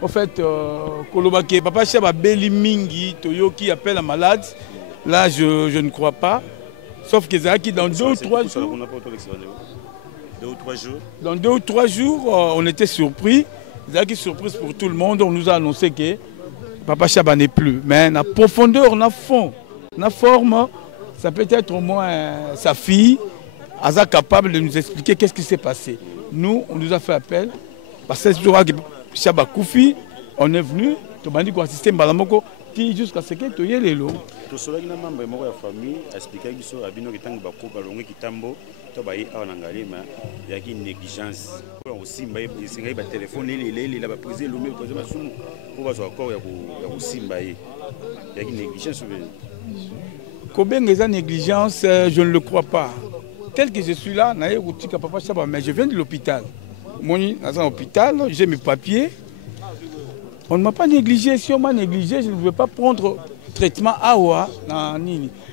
En fait, Kolobake, Papa Chaba Beli Mingi, Toyoki appelle la malade. Là, je ne crois pas. Sauf que Zaki, dans 2 ou 3 jours. 2 ou 3 jours. Dans 2 ou 3 jours, on était surpris. Zaki, surprise pour tout le monde. On nous a annoncé que Papa Chaba n'est plus. Mais la profondeur, on a fond, la forme, ça peut être au moins sa fille. Aza capable de nous expliquer qu'est-ce qui s'est passé. Nous, on nous a fait appel. Parce que Chaba Koufi, on est venu, on a dit qu'on assistait Mbalamoko, qui jusqu'à ce que tu aies les lots. Tout cela, il y a un membre de la famille qui a expliqué que sur Abino qui tangue bako balonge qui tambo, tu as il y a une négligence. Aussi, il y a un téléphone, il a pris le numéro pour voir encore aussi, il y a une négligence. Combien de négligence, je ne le crois pas. Tel que je suis là, mais je viens de l'hôpital. Moi, dans un hôpital, j'ai mes papiers. On ne m'a pas négligé. Si on m'a négligé, je ne veux pas prendre traitement AOA.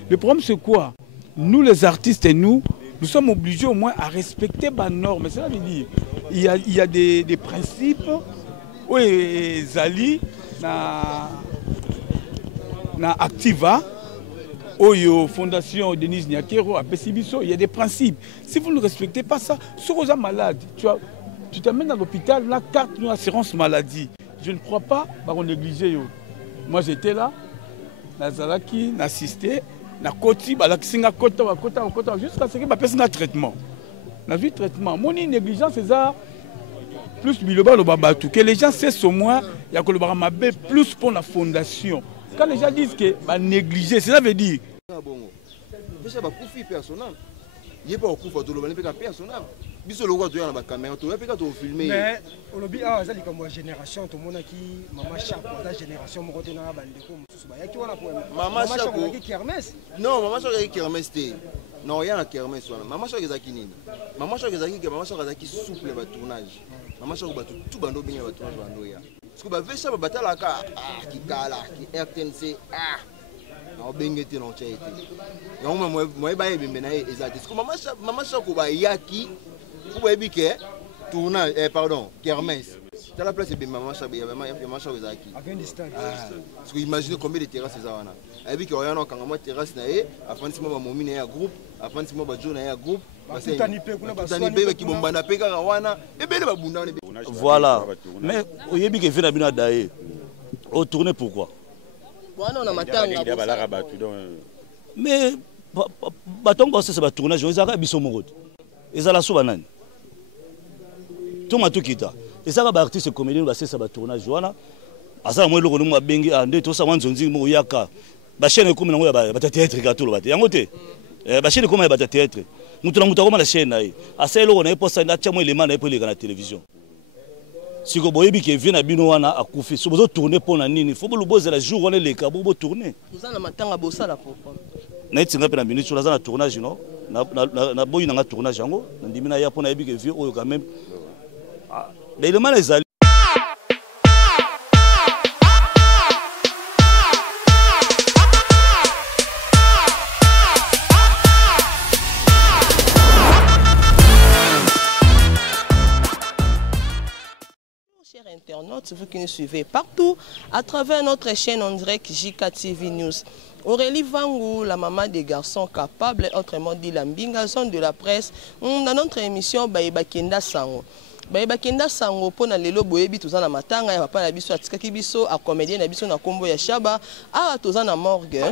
Le problème, c'est quoi? Nous, les artistes et nous sommes obligés au moins à respecter les normes. Ça veut dire il y a des principes. Oui, Zali, na Activa. Oyo, Fondation Denise Nyakero, à Pessibiso, il y a des principes. Si vous ne respectez pas ça, si vous êtes malade, tu t'amènes à l'hôpital, la carte de l'assurance maladie. Je ne crois pas qu'on négligé. Moi j'étais là, Nazalaki, n'assisté, na Koti, jusqu'à ce que ma personne a traitement. Na vu traitement. Mon négligence, c'est ça. Plus biloba le babatou. Que les gens cessent au moins, il y a que le baramabé plus pour la fondation. Quand les gens disent que négliger, cela veut dire. Il pas au coup de personnel. Biso le roi de la caméra, tu vas filmer. Mais on lobby a comme génération, tout le monde qui maman chaque la génération mo rotena bandeko mususu ba yaki wana poema. Maman chaque qui kermesse. Non, maman chaque qui kermesse té. Non, il y a la kermesse wana. Maman chaque ezaki nini? Maman chaque ezaki que maman chaque ezaki souple ba tournage. Maman chaque ba tout bando bien ba tournage bando ya. Parce que ba vesha ba batala ka qui kala, qui RTNC na obengete na chaite. Ya moi ba yebembe na ezati. Parce que maman chaque ba yaki vous voyez que tournage, pardon, kermesse. Dans la place de maman chaque, il y a maman chaque ezaki. Avec distance. Parce que imaginez combien de terrasses ça wana. Et puis qu'il y a un quand moi terrasse na e, après si moi momi na groupe, après si moi ba jo na groupe. Voilà. Mais au Yébi qui fait la bina d'ailleurs, au tourner pourquoi? Mais baton bosse c'est ba tournage, ils ont biso morode. Ils ont la soubanane. Tout ma tout kita. Et ça va artiste comédien ba c'est ça ba tournage wana. Asa moi le ko mo bengi ande to sa wanzonzi mo yaka. Ba chaîne comme na ba théâtre gato lo ba. Yangote. Ba chaîne comme ba théâtre. Mutu na mutu comme la chaîne naï. Asa elo na posta na tia mo élément na pour la télévision. Si ko boyebi ke vient na bino wana akufi. So bozo tourner pour na nini. Faut bo boza la jour on les ka bo tourner. Vous en matanga bossa la pourquoi? Na itinga pe na minute sur la tournage non. Na boyi na tournage yango. Na ndimina ya pona yebi ke vie oyo quand même. L'élément les alliés. Chers internautes, vous qui nous suivez partout, à travers notre chaîne en direct JKTV News. Aurélie Vangou, la maman des garçons capables, autrement dit la mbingazon de la presse, dans notre émission Baïba Kenda Sango. Baïba Kenda Sango, pour na lelo boyebi toza na matanga ya papa na biso atikaki biso a comédien na biso na kombo ya Chaba a toza na morgue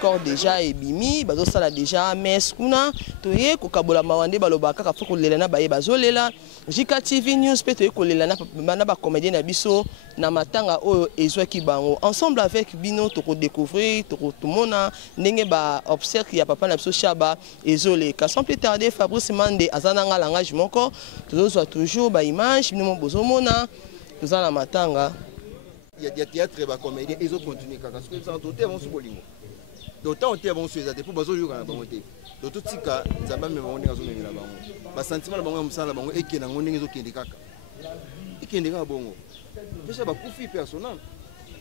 corps déjà ebimi bazo sala déjà mes kuna toye ko kabola mawande baloba kaka foko lela na baye bazolela JKTV News pe toye ko lela na ba comédien na biso na matanga oyo ezwaki bango ensemble avec bino to ko découvrir to ko mona ndenge ba observe ya papa na biso Chaba ezole ka sans plus tarder Fabrice Mande azana nga langage moko toujours toujours ba image bino bozomona toza na matanga il y a théâtre ba comédien ils ont continué parce que ça tout vont sur bolingo d'autant on vont sur ça pour bazo yoka na bango te d'autant tika nzamba me bango ngazo memela bango ba sentiment na bango musala bango ekena ngo ndenge ezokende kaka ikende kaka bongo pesa ba kufi personnel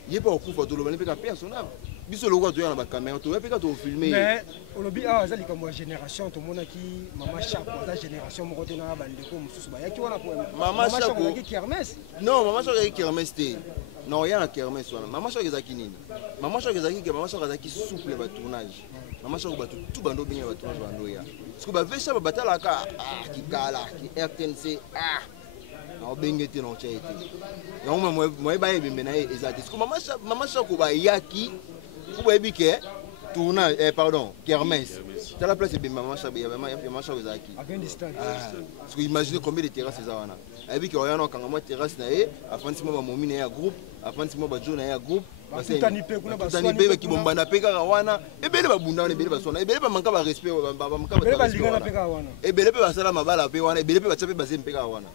yeba okufa to lo bana peka personnel biso loko to yana ba caméra to pe ka to filmer mais olobi a azali comme génération to mona ki mama chaque ta génération moko te na bande ko mususu ba yaki wana pour mama chaque ki kermesse non mama chaque kermesse te non yana kermesse wana mama chaque ezaki nini mama chaque ezaki souple ba tournage mama chaque ba tout bando bien ba tournage bando ya parce que ba vesha ba batala ka ki kala ki RTNC na bengete no chaite ya moi ba yebembe na ezati parce que mama chaque ba yaki pour ebike tournage pardon kermesse dans la place de mama chaque ya mama chaque ezaki à 20 distance parce que imaginez combien de terrasses ça wana ebike oyana kanga mo terrasse na e afandi mo ba momine ya groupe afandi mo ba jona ya groupe batutani pe kuna baswani pe ki bombana pe kaka wana ebele babunda wana ebele basona ebele ba manka ba respect ba manka ba ebele balingana pe kaka wana ebele pe basala mabala pe wana ebele pe batya pe bazem pe kaka wana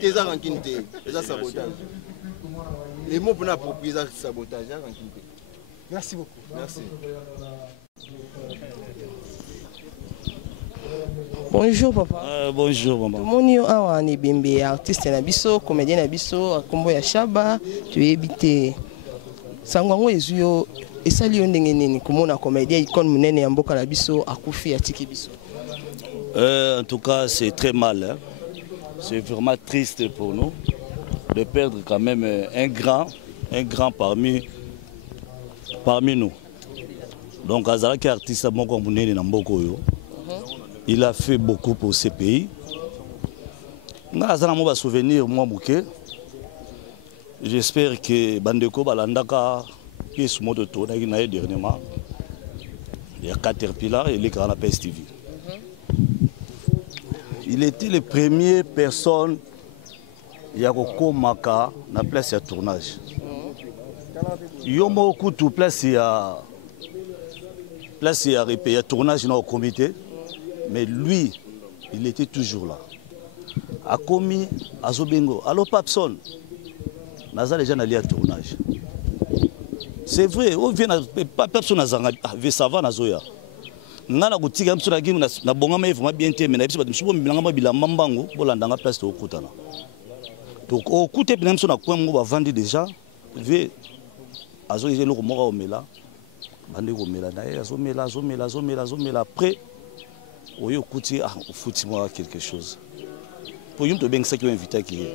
eza rankine te eza sabotage les mots pour approprier ça sabotage eza rankine te. Merci beaucoup. Merci. Bonjour papa. Bonjour maman. Tomoni yo awa ni bembe artiste na biso, comédien na biso, akombo ya Shaba, tu ebite. Sango ngo ezuyo esali yo ndenge nini komona comédien icône munene ya mboka na biso akufi atiki biso. En tout cas, c'est très mal. Hein. C'est vraiment triste pour nous de perdre quand même un grand parmi nous. Donc, Azalaki artiste moko munene na mboko yo. Il a fait beaucoup pour ce pays. Nazana mo ba souvenir moi muke. J'espère que bandeko balandaka pièce moto to na ina dernièrement. Il y a Caterpillar et les Canal TV. Il était le premier personne Yakoko Maka na place de tournage. Yomo kutu place ya tournage dans le comité, mais lui, il était toujours là. A commis Azobengo, allo Papson, naza les gens allaient à tournage. C'est vrai, on vient pas personne à Zanga, ça va nazoya. Ngana kutika msura gimu na bongama hivi mabiente mais na biso batumsubo bilanga bila mambango bolandanga place to okutana. Donc okute bina msona kwa ngo bavandi déjà ve azo yeze loko moka omela bande ko mela na azomela après oyo kuti futi moi quelque chose. Pour yum to bengisa ki invité ki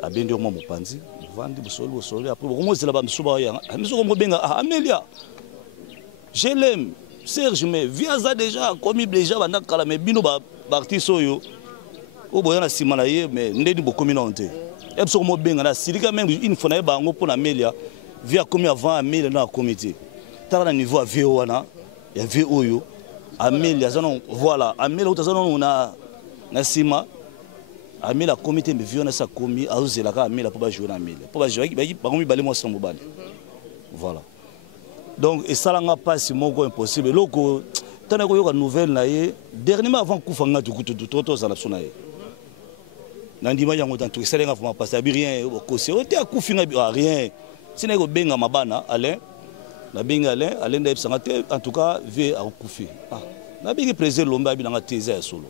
abendi mo mopanzi vandi bosolo après bomo zela ba msuba ya amiso ko benga Amelia. Je l'aime. Serge, mais via ça déjà, comme il déjà, mais bino parti soyo, au bout de la semaine, mais n'est pas communauté. Et sur mon benga, si quand même une fois na bango pour Amélia, via comme avant Amélia dans le comité. T'as un niveau à VOana, il y a VOyo, Amélia, voilà, Amélia, on a Nassima, Amélia comité, mais viona sa commis, à Ozelaka, Amélia pour jouer Amélia. Pour jouer, par contre, il balait moi sans mobile. Voilà. Donc, et ça n'a pas si mon impossible. Loko, tant que vous avez une nouvelle, dernièrement avant que vous ayez tout ça, Nandima yango tantu selenga fuma passer rien au côté on était à coufinga rien si n'est que benga mabana Alain na benga Alain d'ailleurs sangaté en tout cas ve à coufi na benga président lomba binanga teza solo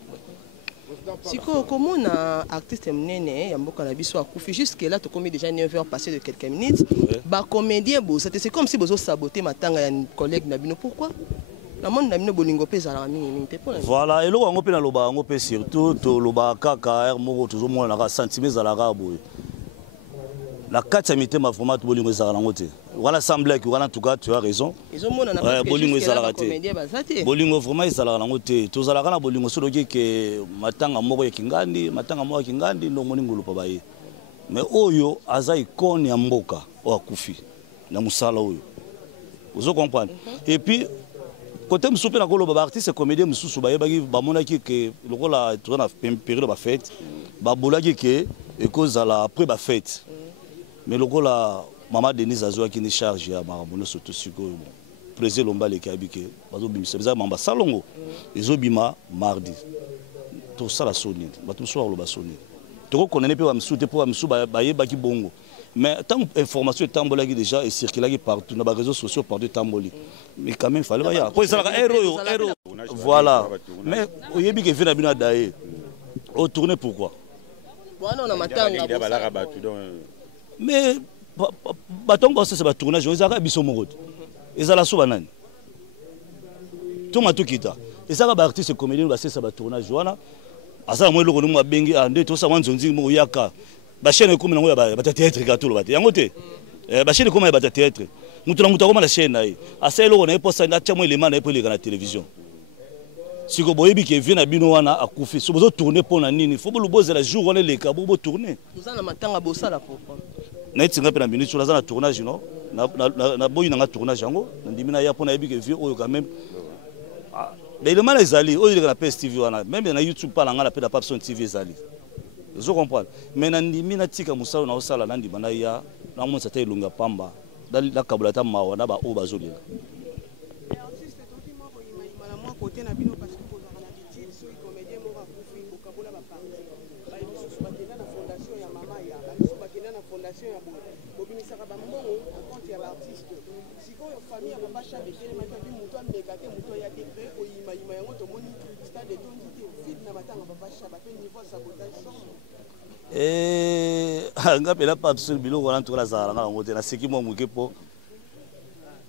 siko komona artiste mnene ya mboka na biso akufi jusque là to komi déjà 9h passé de quelques minutes ba comédien bo c'est comme si bozo saboter matanga ya collègue na bino pourquoi la monde na bino bolingo pesa la mingi te pour voilà et lo ngo pe na loba ngo pe surtout to loba kaka moko toujours mona na sentiment za la rabo la carte amité ma format bolingo za la ngote voilà semble que voilà en tout cas tu as raison bolingo za la raté bolingo vraiment za la ngote to za la kana bolingo solo ke matanga moko ya kingandi no moningo lupa baye mais oyo aza ikone ya mboka o akufi na musala oyo vous comprenez et puis côté msoupe na kolo ba artiste comédien msusu ba yebaki ba monaki ke lokola tu na période ba fête ba bolaki ke e cause la après ba fête mais lokola maman Denise azwa ki ni charge ya marabono surtout siko président lomba le kabike bazo bimisa biza mamba salongo ezobima mardi to sala soni bato msuwa lo ba soni to connaît pe ba msute po ba msu ba yebaki bongo mais tant information tambolaki déjà et circulaki partout dans les réseaux sociaux partout tamboli mais quand même fallait ya ko ça la héros voilà mais oyebi ke vina bina daé au tourner pourquoi bon on a matanga mais batongo bosala ba tournage ezaka biso moko ezala so banani toma tukita ezaka ba artiste comédien basesa ba tournage wana asala mo eloko mo abengi ande to sa wanzonzi mo yaka ba chaîne comme nango ya ba théâtre gâteau ba yango te ba chaîne comme ya ba théâtre mutu na mutu akoma la chaîne naye asa eloko na eposa na tia mo elema na epoleka na télévision siko boyebi ke vient na bino wana akufi so bozo tourner pona nini faut boluboza la jour wana leka bo tourner vous en matanga bosala pourquoi na etinga pe na minute sur la tournage non na boyi na tournage yango na ndimina ya pona yebi ke vie oyo quand même mais le mal ezali oyo na PSTV wana même na YouTube pa na ngala pe na Papson TV ezali je comprends mais na ndimina tika musalo na osala na ndimana ya na monsa ta ilunga pamba la kabulata mawa na ba o bazolela côté na bino parce que pour la attitude sur les comédiens mora kufi okabola ba parti ba biso bakena na fondation ya mama ya biso bakena na fondation ya bobimisa ba mbongo en compte ya artiste siko yo famille ya papa chabe kele maka bi muto ameka te muto ya décret oyima yima yango to moni stade de tondité vide na matanga papa chabe pe niveau sabotage ngapela papsul biloko wana tokola zala nga yango te na seki mo muke po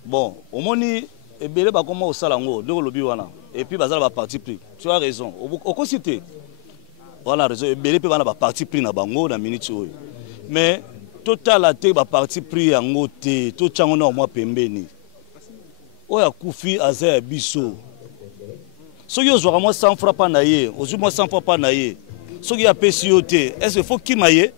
bon omoni ebele bakoma osala ngo ndeko lobi wana et puis bazala ba parti pris tu as raison au cité voilà raison ebele pe bana ba parti pris na bango na minute oyo mais total ate ba parti pris yango te to tchango na mwa pembeni oya kufi azaya biso so yo zwa moi 100 francs pa na ye ozu moi 100 francs pa na ye so ki apesi yo te est-ce qu'il faut ki maye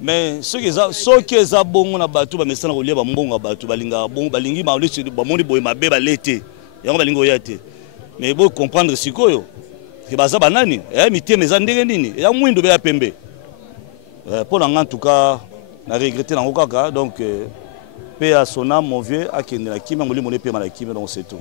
mais ceux qui ont bon na batu ba mesana ko lia ba mbonga batu balinga bon balingi ba lisi ba moni boy mabe ba lete yango balingo yate mais bo comprendre sikoyo ke baza banani mité meza ndenge nini ya mwindo be ya pembe pour en tout cas na regretter na kaka donc pe à son âme mon vieux akende na kimia molimo ne pe mala kimia donc c'est tout.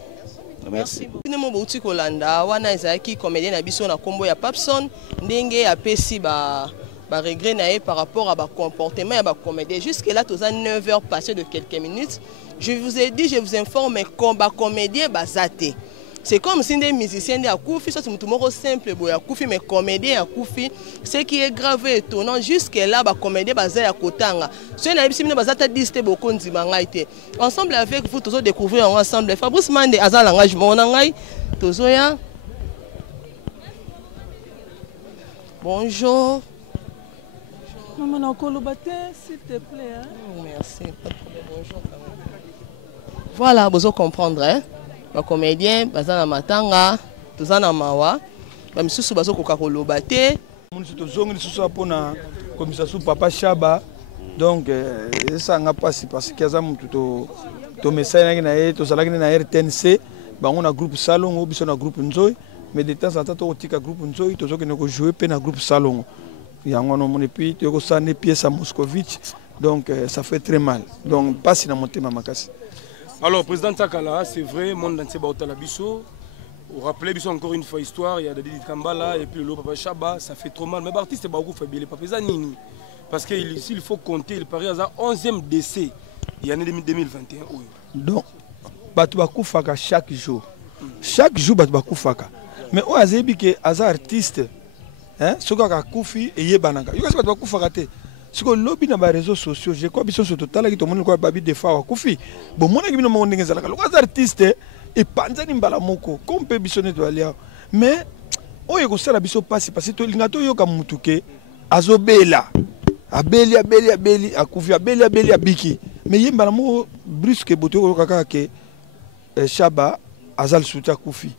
Merci. Nemo bouti kolanda wana ezaki comédien na biso na kombo ya Papson ndenge apesi ba regret par rapport à comportement et comédie. Jusque là, tous à 9 heures passées de quelques minutes. Je vous ai dit, je vous informe, combat comédien basate. C'est comme si des musiciens à Koufi, soit tout simple, à Koufi, mais comédien à Koufi. Ce qui est grave et étonnant, jusque là, comédien basé à Kotanga. Ce n'est pas si basate disté beaucoup de ensemble avec vous, tous découvrir ensemble. Fabrice Mande, Azal engagement, tous bonjour. Maman, s'il te plaît. Hein? Merci. Bonjour. Voilà, vous comprendre. Hein? Les comédiens, bazana matanga, tozana mawa, ba misusu bazo koka kolobate. Nous tozongi lisusu apona komisasu papa Chaba. Donc ça n'a pas si parce que za mutu to message na ye to salaki na RTNC, bango na groupe Salongo, biso na groupe Nzoy, mais de temps en temps to tika groupe Nzoy, tozoki na ko jouer pe na groupe Salongo. Yango no moni pi to ko sané pièce à Moscovitch. Donc ça fait très mal. Donc pas si na monter mamakasi. Alors, président Takala, c'est vrai, monde entier Baotala Bisso. Vous rappelez Bisso encore une fois histoire, il y a Dadi Kambala et puis le Papa Chaba, ça fait trop mal. Mais l'artiste est beaucoup fait bien, Papa Zanini. Parce qu'il faut compter, il paraît à 11e décès, il y a l'année 2021. Oui. Donc, Batu Bakufaka chaque jour. Chaque jour, Batu Bakufaka. Mais où est-ce que les artistes, ce qui a Koufi et Yebananga, il y a Batu Bakufaka. Si on lobby dans les réseaux sociaux, je crois que sur total qui tout le monde quoi babi des fois Koufi. Bon mon équipe no monde ngeza la. Les artistes et panzani mbala moko comme pe bisonné to alia. Mais oyo ko sala biso passe parce que lingato yo ka mutuke azobela. Abeli akufi abeli abiki. Mais yembala mo brusque boto ko kaka ke Chaba azal souta Koufi.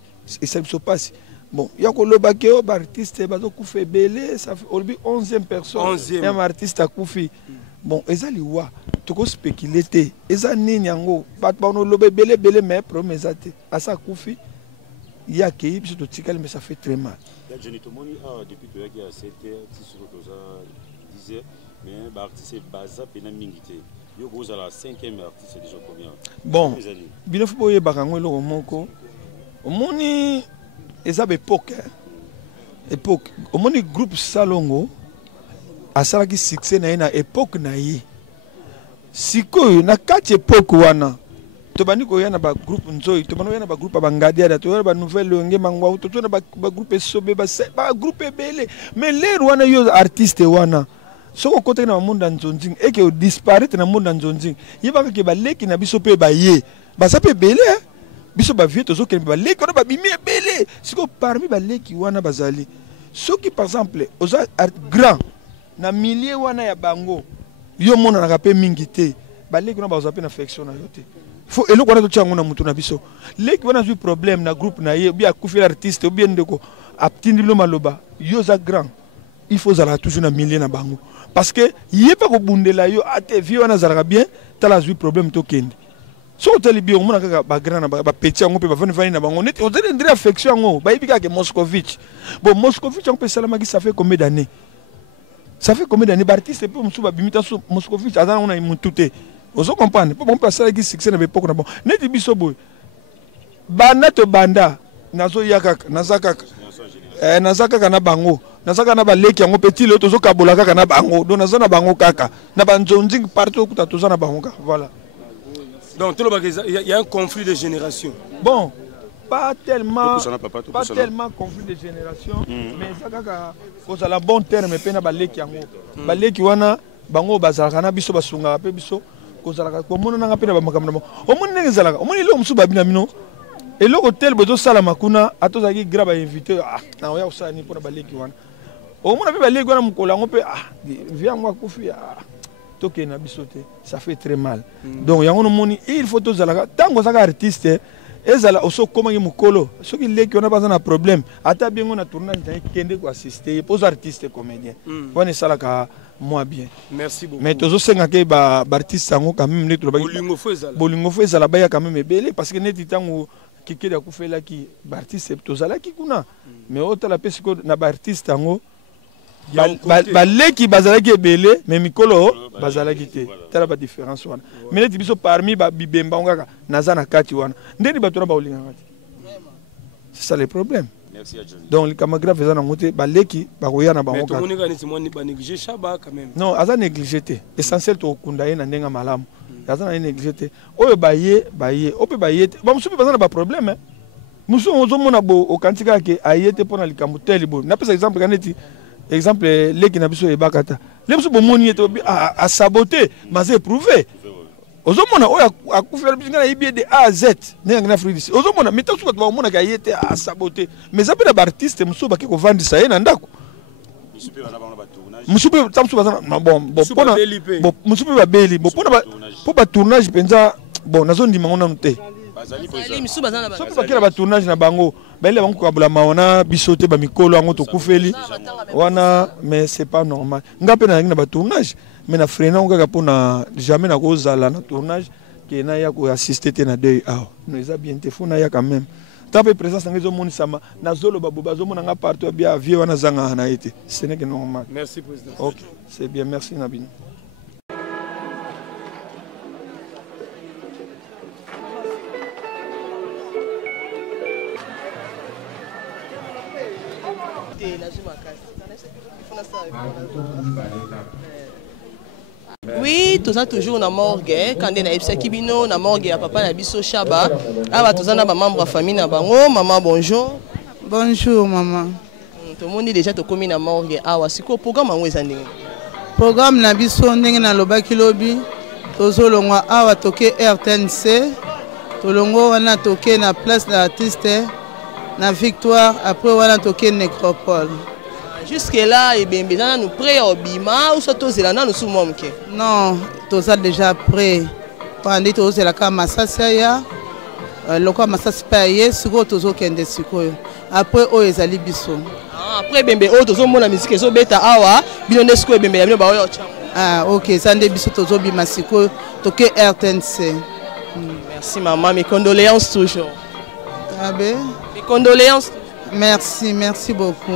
Et ça se passe. Bon, il y a un artiste qui a belé, ça fait 11e personne. 11e. Un artiste a Koufi. Bon, ils ont tout spéculé. Ils ont dit que belé, mais promesse à ça Koufi. Il y a qui mais ça fait très mal. Depuis que tu as 7 heures, 10 heures, mais l'artiste est basé à Minguité. Il y a la 5e artiste déjà combien? Bon, il faut que tu aies et ça époque époque au moins groupe Salongo a ça qui succès na époque na yi sikoyo na kati époque wana tobandi koya na ba groupe nzoi tobandi koya na ba groupe bangadia to ba nouvelle ngé mangwa to na ba groupe sobe ba groupe belé mais les wana yo artiste wana soko côté na monde nzonzing et que disparaître na monde nzonzing yeba ke ba leki na biso pe ba ye ba sa pe belé biso ba vie tozo ke ba leki na ba bimi belé siko parmi ba leki wana bazali soki par exemple aux grand na milliers wana ya bango yo mona na pe mingi te ba leki na ba za pe na affection na yo te faut eloko wana to tchango na mutu na biso leki wana zu problème na groupe na ye bi akufela artiste ou bien ndeko aptindi lo maloba yo za grand il faut zala toujours na milliers na bango parce que yé pas ko bundela yo ate vie wana zala bien tala zu problème to kende so tali bi on mona kaka ba grand na ba petit ngo pe ba fani na bango net on tele ndire affection ngo ba ibika ke Moscovitch bon Moscovitch on peut salama qui ça fait combien d'années ça fait combien d'années artiste pe musu ba bimita so Moscovitch azana on a mututé vous comprenez pour mon passer qui succès na be poko na bon net biso boy banda to banda nazo yakaka nazakaka nazakaka na bango nazaka na baleki yango petit le tozo kabola kaka na bango donc nazana bango kaka na banzonzi partout kuta tozo na bango kaka voilà donc tout le bagage il y a un conflit de génération bon pas tellement conflit de génération mais ça kaka cause la bon terme pe na baleki yango baleki wana bango bazalaka na biso basunga pe biso cause la ko mona nga pe na bamakamna mo omoni ngezalaka omoni lo musu babina mino et le hôtel bezo sala makuna atozaki graba invité na oya usani pona baleki wana au moins baleki wana mukola ngo pe vient moi kufi toke na bisote ça fait très mal donc yango no moni il faut tozala tango saka artiste ezala oso komangi mukolo soki leki wana baza na problème ata biengo na tournage ta kende ko assister pose artiste comédien wana sala ka moi bien merci beaucoup mais tozo senga ke ba artiste sango quand même neto bolingo fo ezala baya quand même belé parce que neti tango kiki da kufela ki artiste tozala ki kuna mais otala pesiko na ba artiste tango baleki bazalaki ebele mais mikolo bazalaki te tala ba différence wana mais neti biso parmi ba bibemba ngaka naza na kati wana ndeni bato na baolinga ngati c'est ça le problème merci à Johnny donc les camarades faisant na ngote baleki bakoya na bango mais tout monde neti moni ba négliger Chaba quand même non aza négliger te essentiel to kunda ye na ndenga malamu aza na négliger te oyo baye ope baye te ba musupe baza na ba problème musu ozo mona bo okantika ke ayete pona likambo teli bo na pesa exemple kaneti exemple leki na biso ebakata le biso bomoni ete a saboter mais éprouvé ozomona oya akufela biso ngana ibie de A à Z nenga na Afrique d'ici ozomona mita suka twa omona ka yete a saboter mais ça peut être artiste muso ba ke ko vandisa ye na ndako musupe tamsu bazana bon pona musupe ba beli bon pona po ba tournage penza bon nazo ndima ngona nte soki bakela ba tournage na bango baile bango kabula maona bisote ba mikolo yango to kufeli wana mais c'est pas normal ngape na ba tournage mais na frena ngaka pona jamais na kozala na tournage ke na ya ko assister te na deuil no eza bien te fona ya quand même tape présence ngezo moni sama na zolo baboba zo mona nga partout bien vie wana zanga na été ce n'est que normal merci président OK c'est bien merci Nabino Oui, tout ça toujours na morgue quand on a epsa kibino na morgue ya papa na biso Chaba aba tout ça na ba membre de famille na bango maman bonjour bonjour maman tout le monde déjà to komi na morgue awa siko programme ngo ezandenge programme na biso ndenge na lobaki lobi tozolongwa awa toke RTNC tolongo wana toke na place de l'artiste na Victoire après wana toke Nécropole. Jusque là et bien bizana nous prêt au bima ou ça tozela na nous sumomke. Non, toza déjà prêt. Pendant tozela ka masasa ya lokwa masasa paye siko tozo kende siko. Après o ezali biso. Après bembe o tozo mona musique zo beta awa bino nesiko bembe ya bino ba oyo chango. OK, ça nde biso tozo bima siko toke RTNC. Merci maman, mes condoléances toujours. Abe. Mes condoléances. Merci, merci beaucoup.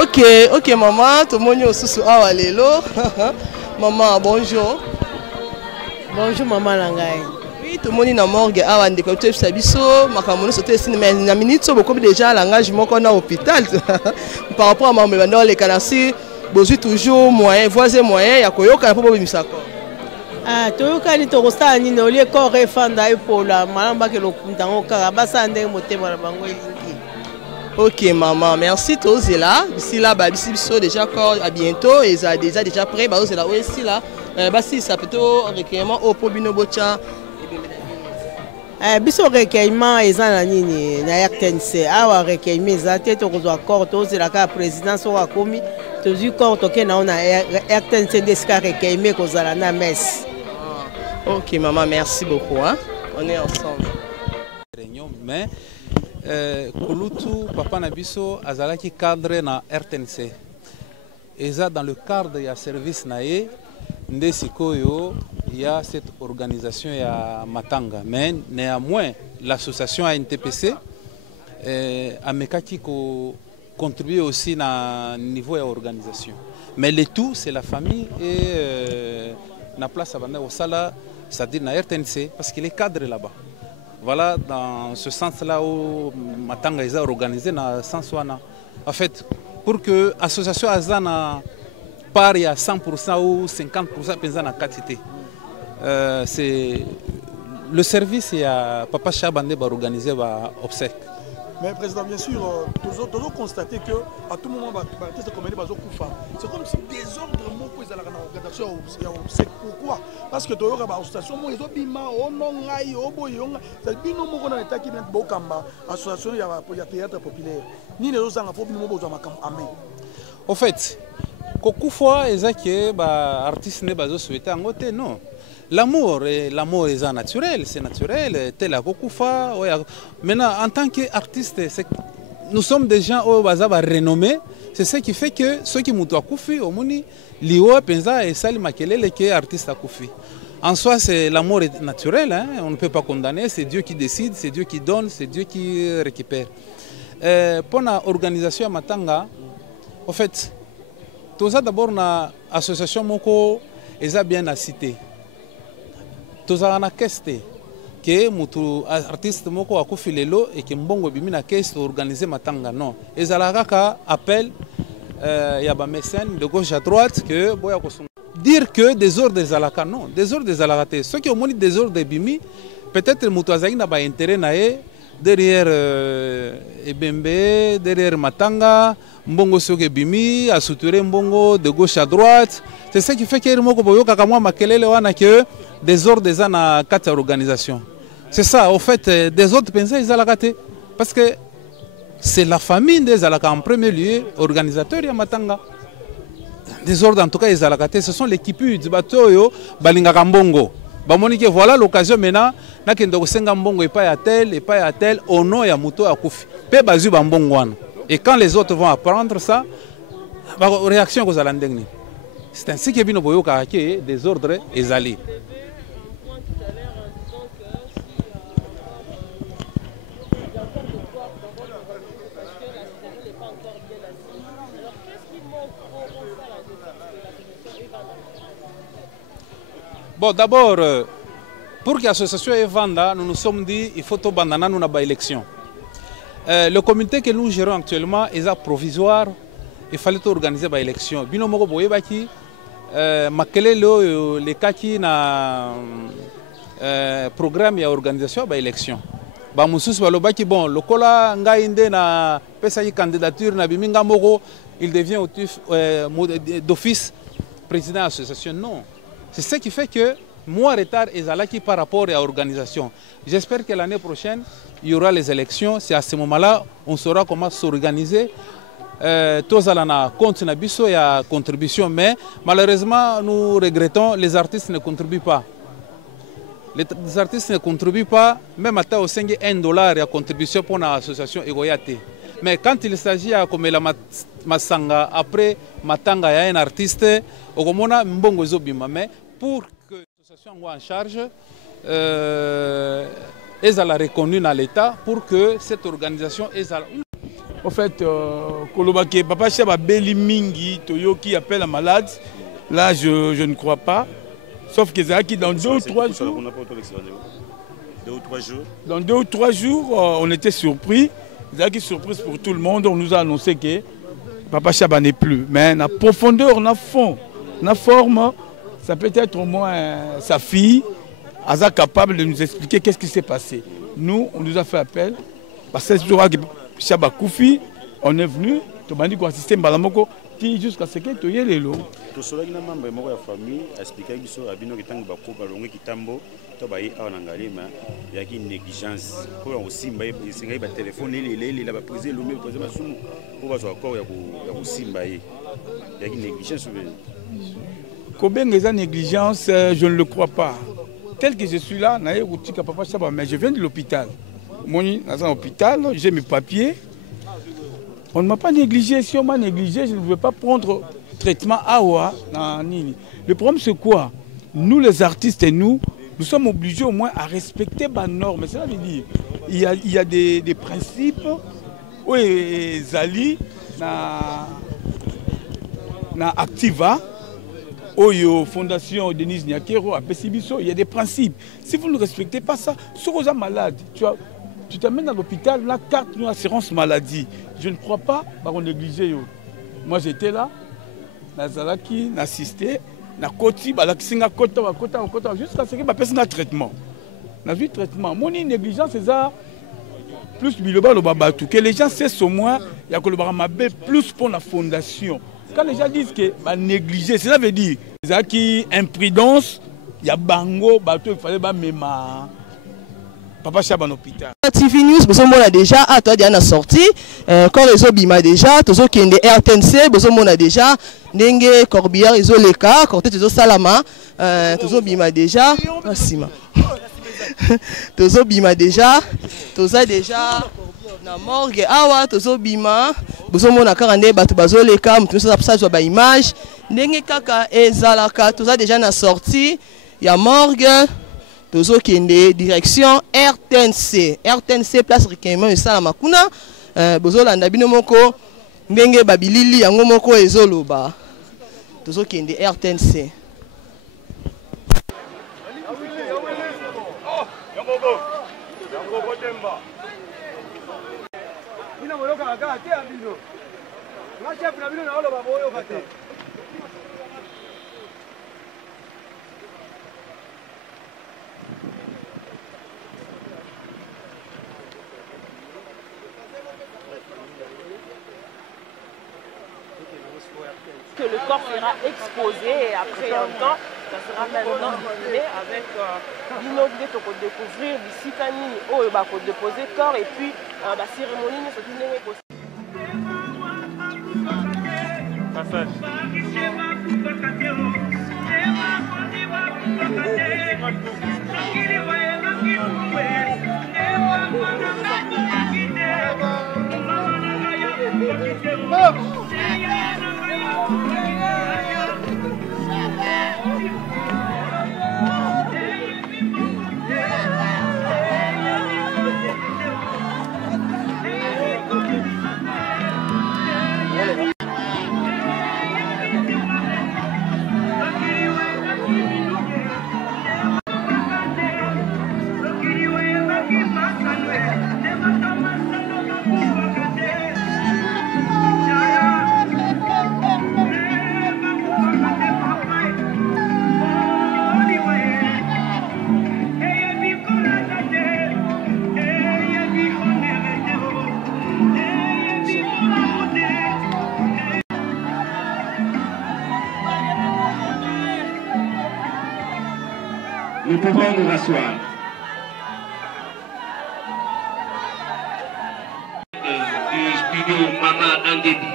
Ok maman, tout le monde est sous awa lelo. Maman, bonjour. Bonjour maman Langai. Oui, tout le monde est dans morgue awa ndeko to biso, makamono sote cinéma na minute so beaucoup déjà l'engagement qu'on a au hôpital. Par rapport à maman bando les canasi, besoin toujours moyen, voisin moyen ya koyoka na po bimisa ko. Ah, toyokani tokosala nini olie corps efanda epola malamba ke lokundango kaka basala ndenge motema na bango elingi. Ok maman, merci tous là. Ici là, ici déjà encore à bientôt. Ils sont déjà prêts. Bah là aussi là. Bah si ça plutôt recueillement au Pobino Bocha. Biso recueillement eza na nini na RTNC. Awa recueillement ezate to ko accord to c'est la ka présidence o akomi. To zu corps to ke na on a RTNC deska recueillement ko zala na messe. Ok maman, merci beaucoup hein. On est ensemble. Réunion mais Kulutu papa Nabiso azalaki cadre na RTNC. Eza dans le cadre ya service nae nde sikoyo il y a cette organisation ya Matanga mais néanmoins l'association ANTPC amekaki ko contribuer aussi na niveau ya organisation. Mais le tout c'est la famille et na place abanda osala c'est-à-dire na RTNC parce qu'il est cadre là-bas. Voilà, dans ce sens-là où Matanga est organisé, dans ce sens-là. En fait, pour que l'association Azana pare à 100% ou 50% de quantité, c'est le service et Papa Chabande va organiser l'obsèque. Mais président, bien sûr, nous avons constaté qu'à tout moment, c'est comme si désordre moko ezala na organisation ya obsèque. Pourquoi? Parce que tu as une association qui est bima onongai oboyonga c'est bino moko na état qui vient bokamba association ya théâtre populaire. Ni les autres enfants bino moko makam amé. En fait, kokufwa ezaki ba artiste ne bazo souhaiter ngote non. L'amour est naturel, c'est naturel. Tel a Kokufa. Maintenant, en tant qu'artiste, nous sommes des gens au bazar renommés. C'est ce qui fait que ceux qui m'ont Koufi, au Mouni, Liwa, Penza et Sali Makelele, qui est artiste à Koufi. En soi, l'amour est naturel. Hein? On ne peut pas condamner. C'est Dieu qui décide, c'est Dieu qui donne, c'est Dieu qui récupère. Pour l'organisation à Matanga, en fait, tout ça d'abord, l'association Moko est bien à citer. Tous na keste que mutu artiste moko akufi lelo et que mbongo bimi na keste organiser Matanga non ezalaka ka appel ya ba mécène de gauche à droite que boya ko dire que des ordres des alaka non des ordres des alaka ceux qui ont moni des ordres bimi peut-être mutu azaki na ba intérêt nae derrière Ebembe derrière Matanga mbongo soke bimi a soutenir mbongo de gauche à droite c'est ce qui fait que moko boyoka ka mwa makelele wana que des ordres des na quatre organisations. C'est ça, au fait, des autres pensées, ils ont parce que c'est la famille des Alaka en premier lieu, organisateurs de Matanga. Des ordres en tout cas, ils ont ce sont l'équipe du bateau, Balinga Kambongo. Voilà l'occasion maintenant, et pas à tel, au nom et à Mouto à Koufi. Et quand les autres vont apprendre ça, la réaction aux Alandengni. C'est ainsi que Bino Boyo Karake, des ordres et allés. Bon, d'abord, pour que l'association est vendue, nous nous sommes dit qu'il faut abandonner nos élections. Le comité que nous gérons actuellement est provisoire. Il fallait organiser des élections. Bino moko boye baki makelelo les kaki na programme ya organisation des élections. Ba mususu balobaki bon lokola ngainde na pesa yi candidature na biminga moko il devient d'office président de l'association. Non. C'est ce qui fait que moi retard est là par rapport à l'organisation. J'espère que l'année prochaine, il y aura les élections. C'est à ce moment-là on saura comment s'organiser. Tous à compte nabiso et à contribution, mais malheureusement nous regrettons les artistes ne contribuent pas. Les artistes ne contribuent pas, même à $1 à contribution pour l'association Egoyate. Mais quand il s'agit de comme la Masanga, après Matanga, il y a un artiste, Ogomona Mbongo Zobima. Mais pour que l'association soit en charge, elle a reconnu dans l'État pour que cette organisation est. En fait, Kolobake, Papa Chaba Beli Mingi, Toyoki appelle la malade. Là, je ne crois pas. Sauf que Zaki, dans 2 ou 3 jours. Dans 2 ou 3 jours, on était surpris. Zaki, surprise pour tout le monde. On nous a annoncé que Papa Chaba n'est plus. Mais la profondeur, la fond, la forme, ça peut être au moins sa fille, Aza capable de nous expliquer qu'est-ce qui s'est passé. Nous, on nous a fait appel. Parce que Chaba Koufi, on est venu, on a dit qu'on assistait Mbalamoko jusqu'à ce que tu y aies les lots. Tout cela, il y a un membre de la famille qui a expliqué que les gens qui ont été Kitambo, il y a une négligence. Pour aussi, il y a un téléphone, il y a un président, il y a une négligence. Combien de négligence, je ne le crois pas. Tel que je suis là, mais je viens de l'hôpital. Moi, dans un hôpital, j'ai mes papiers. On ne m'a pas négligé. Si on m'a négligé, je ne veux pas prendre traitement AOA. Le problème, c'est quoi? Nous, les artistes, et nous sommes obligés au moins à respecter les normes. Cela veut dire il y a des principes. Oui, Zali, na Activa, Oyo, Fondation Denise Nyakero, à Pessibiso, il y a des principes. Si vous ne respectez pas ça, si vous êtes malade, tu t'amènes dans l'hôpital, la carte d'une assurance maladie. Je ne crois pas qu'on négligeait. Moi j'étais là, Nazalaki, assisté, Nakoti, jusqu'à ce que je fasse un traitement. J'ai vu traitement. Mon négligence, c'est ça. Plus que les gens cessent au moins, il y a que plus pour la fondation. Quand les gens disent que négliger, cela veut dire qu'il y a imprudence, il y a bango, il fallait même Papa Chaba en hôpital. TV News, on a déjà, toi Diana sorti, quand les obima déjà, tous ceux qui ont des RTNC, on a déjà, Nenge, Corbière, ils ont les cas, Corté, tous Salama, tous obima déjà, Sima. Tous obima déjà, tous déjà, na morgue, awa, tous obima, on a 42 batu bazo les cas, tous ça soit image, Nenge kaka et Zalaka, tous déjà na sorti, il y a morgue. Tozo kende direction RTNC. RTNC place recueillement et ça makuna. Bozo landa bino moko ndenge babilili yango moko ezoloba. Tozo kende RTNC. Que le corps sera exposé et après un temps, ça sera maintenant filmé avec l'inauguré pour découvrir d'ici Tanini où il va déposer le corps et puis la cérémonie ne se finit pas. Nous pouvons nous asseoir. Du studio Mama Andebi,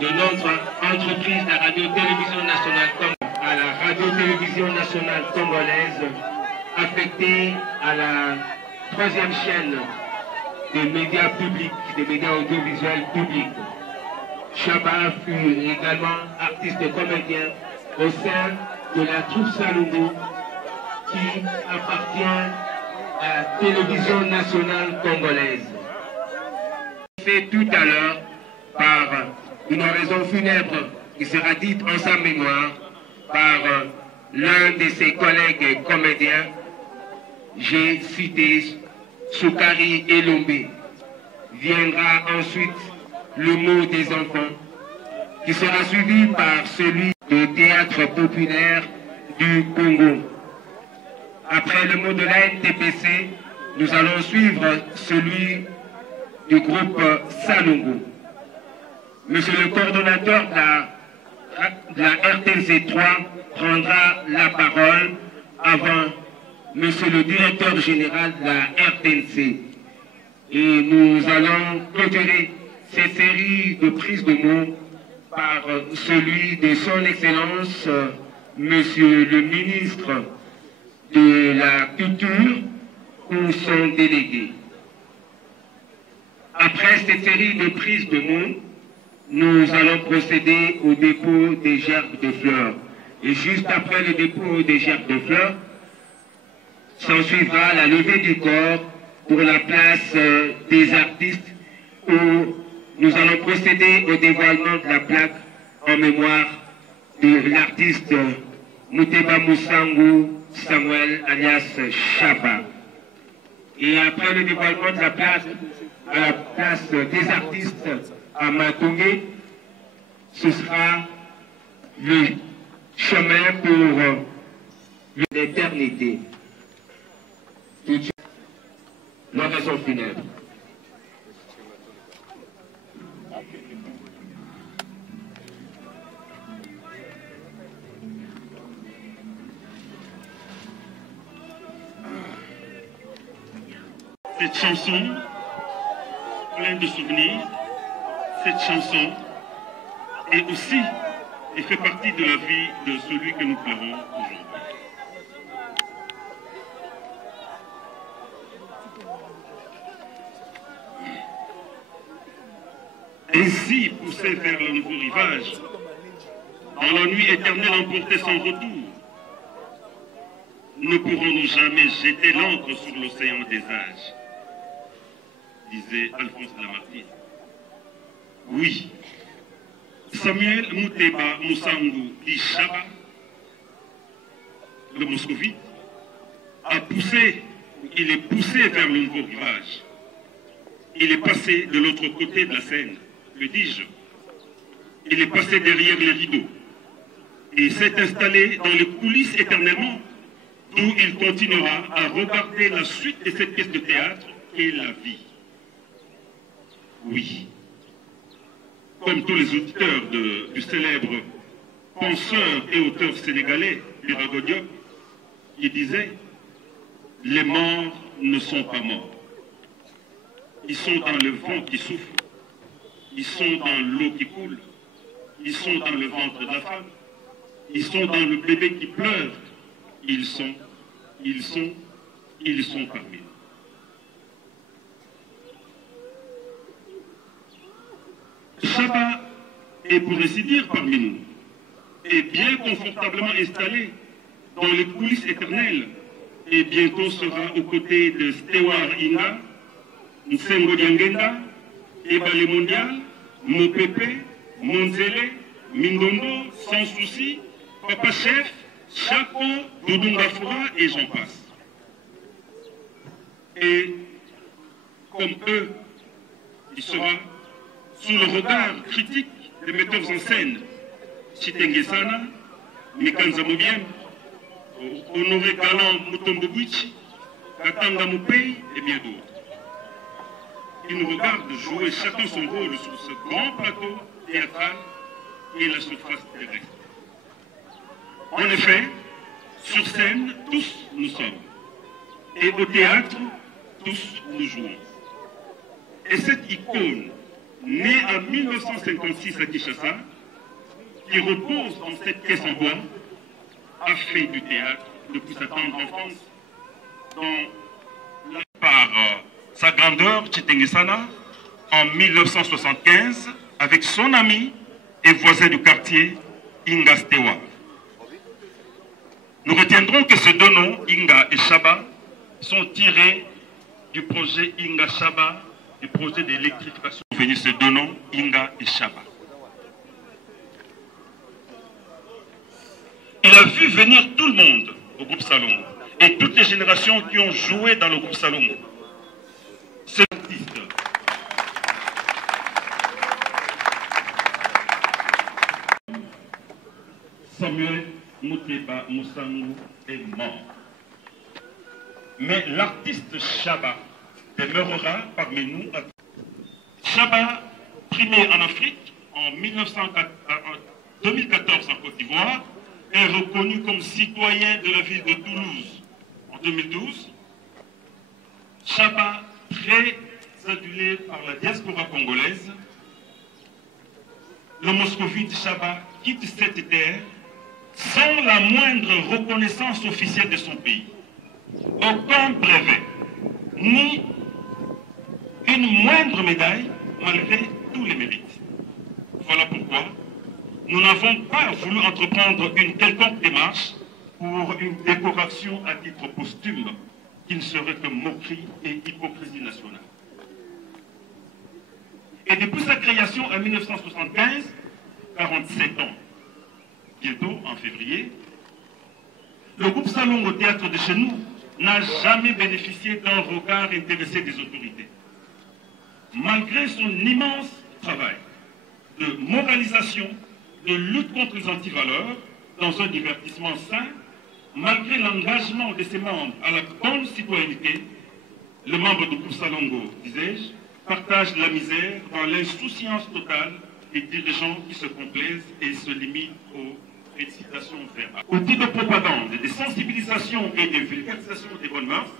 de notre entreprise, la radio-télévision nationale, à la radio-télévision nationale congolaise, affectée à la 3e chaîne des médias publics, des médias audiovisuels publics. Chaba fut également artiste comédien au sein de la troupe Salongo, qui appartient à la télévision nationale congolaise. Fait tout à l'heure par une oraison funèbre qui sera dite en sa mémoire par l'un de ses collègues comédiens. J'ai cité Soukari Elombe. Viendra ensuite le mot des enfants qui sera suivi par celui de théâtre populaire du Congo. Après le mot de la NTPC, nous allons suivre celui du groupe Salongo. Monsieur le coordonnateur de la RTC 3 prendra la parole avant Monsieur le directeur général de la RTNC. Et nous allons clôturer cette série de prises de mots par celui de son Excellence, Monsieur le ministre de la Culture ou son délégué. Après cette série de prises de mots, nous allons procéder au dépôt des gerbes de fleurs. Et juste après le dépôt des gerbes de fleurs, s'en suivra la levée du corps pour la place des artistes où nous allons procéder au dévoilement de la plaque en mémoire de l'artiste Muteba Musangu Samuel alias Chaba. Et après le dévoilement de la place à la place des artistes à Matongé, ce sera le chemin pour l'éternité. L'oraison funèbre. Cette chanson, pleine de souvenirs, cette chanson est aussi et fait partie de la vie de celui que nous pleurons aujourd'hui. Ainsi poussé vers le nouveau rivage, dans la nuit éternelle emportée sans retour, ne pourrons-nous jamais jeter l'encre sur l'océan des âges, disait Alphonse Lamartine. Oui, Samuel Muteba Musangu dit Chaba, le moscovite, il est poussé vers le nouveau rivage. Il est passé de l'autre côté de la Seine, le dis-je. Il est passé derrière les rideaux et s'est installé dans les coulisses éternellement, d'où il continuera à regarder la suite de cette pièce de théâtre et la vie. Oui, comme tous les auditeurs du célèbre penseur et auteur sénégalais Birago Diop, il disait « Les morts ne sont pas morts. Ils sont dans le vent qui souffle, ils sont dans l'eau qui coule, ils sont dans le ventre de la femme, ils sont dans le bébé qui pleure, ils sont parmi nous. » Chaba est pour ainsi dire parmi nous, est bien confortablement installé dans les coulisses éternelles et bientôt sera aux côtés de Stewar Inga, Nsengo Diangenda, Ebale Mondial, Mopepe, Monzele, Mingondo, Sans Souci, Papa Chef, Chaco, Doudungafura et j'en passe. Et comme eux, il sera sous le regard critique des metteurs en scène, Chitengesana, Mekanza Mobien, Honoré Galant Mutombobuchi, Katanga Moupei et bien d'autres. Ils nous regardent jouer chacun son rôle sur ce grand plateau théâtral et la surface terrestre. En effet, sur scène, tous nous sommes. Et au théâtre, tous nous jouons. Et cette icône, née en 1956 à Kinshasa, qui repose dans cette caisse en bois, a fait du théâtre depuis sa tendre enfance par sa grandeur Chitengesana en 1975 avec son ami et voisin du quartier Inga Stewa. Nous retiendrons que ces deux noms, Inga et Chaba, sont tirés du projet Inga Chaba, du projet d'électrification. Venir ces deux noms, Inga et Chaba. Il a vu venir tout le monde au groupe Salongo et toutes les générations qui ont joué dans le groupe Salongo. Cet artiste Samuel Mouteba Moussango est mort. Mais l'artiste Chaba demeurera parmi nous. Chaba, primé en Afrique en 2014 en Côte d'Ivoire, est reconnu comme citoyen de la ville de Toulouse en 2012. Chaba, très adulé par la diaspora congolaise, le moscovite Chaba quitte cette terre sans la moindre reconnaissance officielle de son pays. Aucun brevet, ni une moindre médaille, malgré tous les mérites. Voilà pourquoi nous n'avons pas voulu entreprendre une quelconque démarche pour une décoration à titre posthume qui ne serait que moquerie et hypocrisie nationale. Et depuis sa création en 1975, 47 ans, bientôt en février, le groupe Salongo Théâtre de chez nous n'a jamais bénéficié d'un regard intéressé des autorités. Malgré son immense travail de moralisation, de lutte contre les antivaleurs, dans un divertissement sain, malgré l'engagement de ses membres à la bonne citoyenneté, le membre du groupe Salongo, disais-je, partage la misère dans l'insouciance totale des dirigeants qui se complaisent et se limitent aux félicitations verbales. Au titre de propagande, de sensibilisation et de vulgarisation des bonnes mœurs,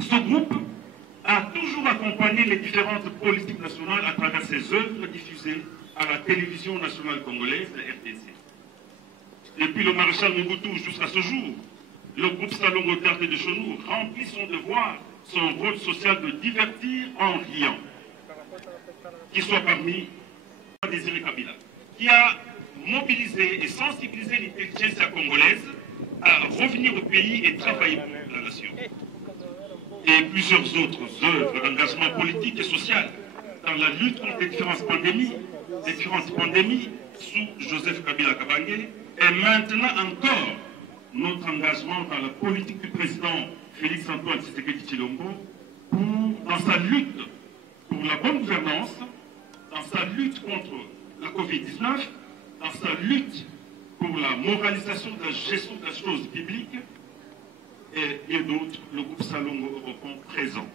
ce groupe a toujours accompagné les différentes politiques nationales à travers ses œuvres diffusées à la télévision nationale congolaise, la RTC. Depuis le maréchal Mobutu jusqu'à ce jour, le groupe Salongo Théâtre de Chenou remplit son devoir, son rôle social de divertir en riant. Qui soit parmi Désiré Kabila, qui a mobilisé et sensibilisé l'intelligence congolaise à revenir au pays et travailler pour la nation. Et plusieurs autres œuvres d'engagement politique et social dans la lutte contre les différentes pandémies sous Joseph Kabila Kabange, et maintenant encore notre engagement dans la politique du président Félix Antoine Tshisekedi Tshilombo dans sa lutte pour la bonne gouvernance, dans sa lutte contre la Covid-19, dans sa lutte pour la moralisation de la gestion de la chose publique, et bien d'autres, le groupe Salongo Européen présent.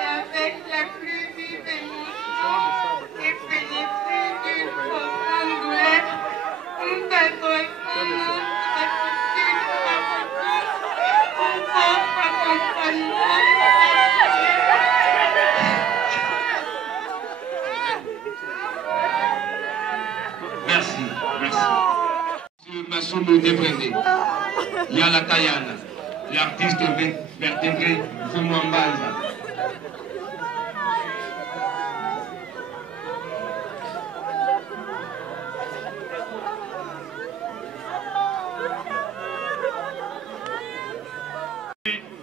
Avec la plus vive émotion et pénétré d'une profonde douleur, nous t'adressons notre gratitude à vous tous pour votre accompagnement. Merci, merci. Monsieur Massoumou Debrendé, Yala Kayana, l'artiste vertébré Zoumouambaza.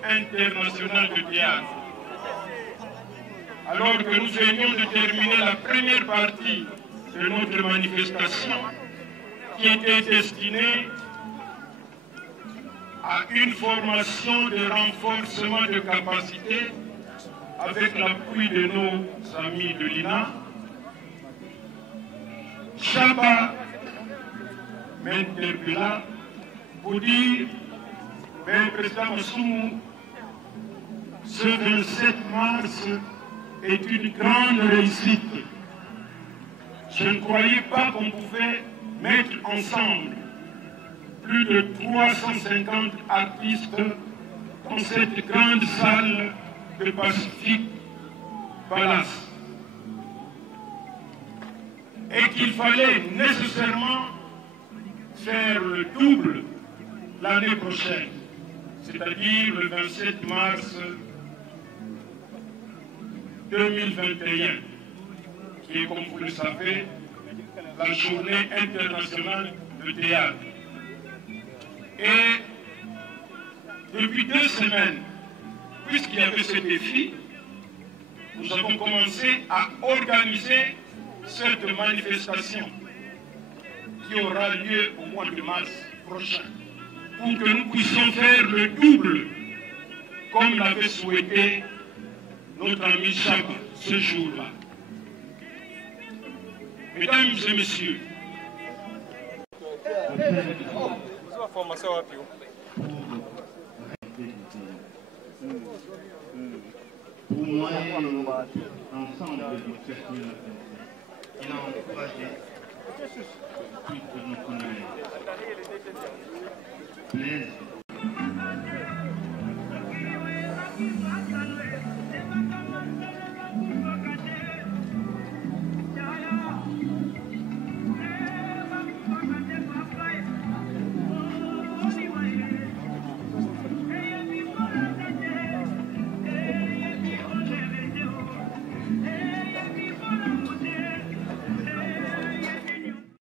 International de théâtre. Alors que nous venions de terminer la première partie de notre manifestation qui était destinée à une formation de renforcement de capacité avec l'appui de nos amis de l'INA, Chaba m'interpella pour dire, mais président Massoumou, ce 27 mars est une grande réussite. Je ne croyais pas qu'on pouvait mettre ensemble plus de 350 artistes dans cette grande salle de Pacific Palace. Et qu'il fallait nécessairement faire le double l'année prochaine, c'est-à-dire le 27 mars 2021, qui est, comme vous le savez, la journée internationale de théâtre. Et depuis 2 semaines, puisqu'il y avait ce défi, nous avons commencé à organiser cette manifestation qui aura lieu au mois de mars prochain, pour que nous puissions faire le double, comme l'avait souhaité notre ami Chaba ce jour-là. Mesdames et messieurs, pour moi, ensemble de circuler, il a encouragé toute notre connaissance. Blaise